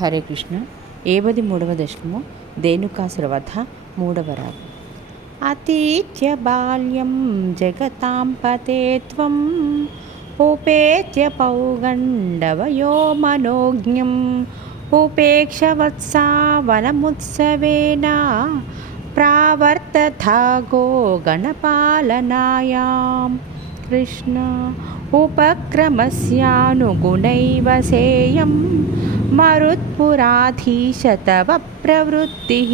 హరే కృష్ణ. 73వ దశకము ధేనుకాసుర వధ. 3వ రాగం. అతీత్య బాల్యం జగతాం పతే త్వం ఉపేత్య పౌగండవయో మనోజ్ఞం ఉపేక్ష వత్సా వనముత్సవేన ప్రావర్తథాగో గణపాలనాయాం. కృష్ణ ఉపక్రమస్యానుగుణైవ సేయం మరుత్పురాధీశ తవ ప్రవృత్తిః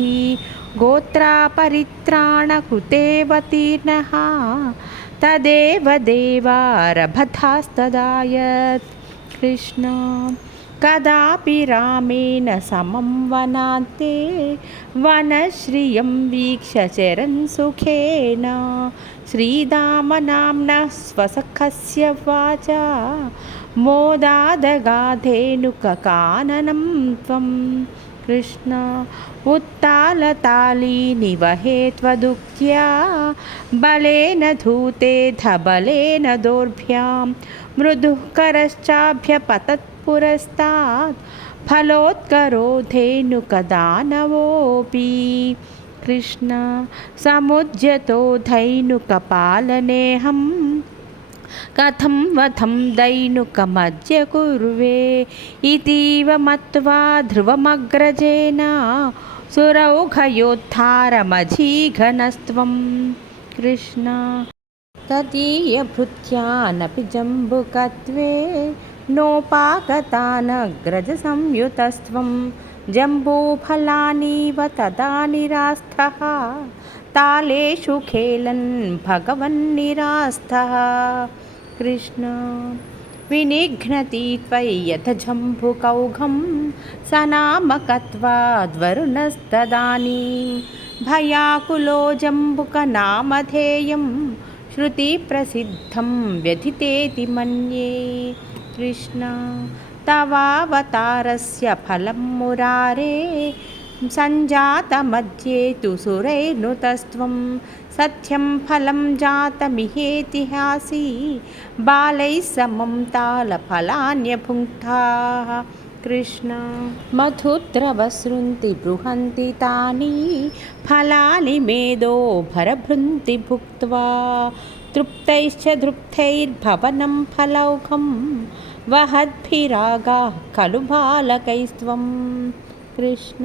గోత్రాపరిత్రాణకృతేవతీర్ణః తదేవ దేవారభతాస్తదాయత్. కృష్ణ కదాపి రామేణ సమం వనాంతే వనశ్రియం వీక్ష్య చరన్ సుఖేన శ్రీదామనామ్నః స్వసఖస్య వాచా మోదాదగాధేనుకకాననం త్వం. కృష్ణ ఉత్తాలతాళీ నివహేత్వదుక్త్యా బలేన ధూతే ధబలేన దౌర్భ్యాం మృదుః కరశ్చాభ్యపతత్ పురస్తాత్ ఫలోత్కరోధేనుకదానవోపి. కృష్ణ సముజ్యతో ధైనుకపాలనేహం కథం వధం దైనుకమద్య కుర్వే ఇతీవ మత్వా ధ్రువమగ్రజేన సురౌఘయోద్ధారమజీఘనస్త్వం. కృష్ణ తదీయభృత్యానపి జంబుకత్వే నోపాగతానగ్రజ సంయుతస్త్వం జంబూఫలానీవ తదా నిరాస్థః తాళేషు ఖేళన్ భగవన్నిరాస్థః. కృష్ణ వినిఘ్నతి త్వయ్యథ జంబుకౌఘం సనామకత్వాద్వరుణస్తదానీం భయాకులో జంబుకనామధేయం శృతి ప్రసిద్ధం వ్యధితేతి మన్యే. కృష్ణ తవావతారస్య ఫలం మురారే సంజాతమధ్యే తు సురైర్నుతస్త్వం సత్యం ఫలం జాతమిహేతిహాసి బాలైః సమం తాళఫలాన్యభుక్తాః. కృష్ణ మధుద్రవసృంతి బృహంతి తాని ఫలాని మేదో భరభృంతి భుక్త్వా తృప్తైశ్చ దృప్తైర్భవనం ఫలౌఘం వహద్భిరాగాః ఖలు బాలకైస్త్వం. కృష్ణ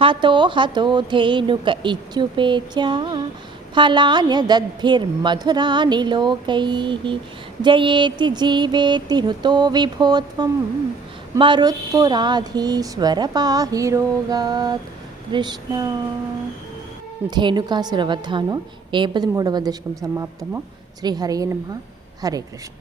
హతో హతో ధేనుక ఇత్యుపేత్య ఫలాన్యదద్భిర్మధురాని లోకైః జయేతి జీవేతి హృతో విభో త్వం మరుత్పురాధీశ్వర పాహి రోగాత్. కృష్ణ ధేనుకాసుర వధను 73వ దశకం సమాప్తము. శ్రీ హరే నమః. హరే కృష్ణ.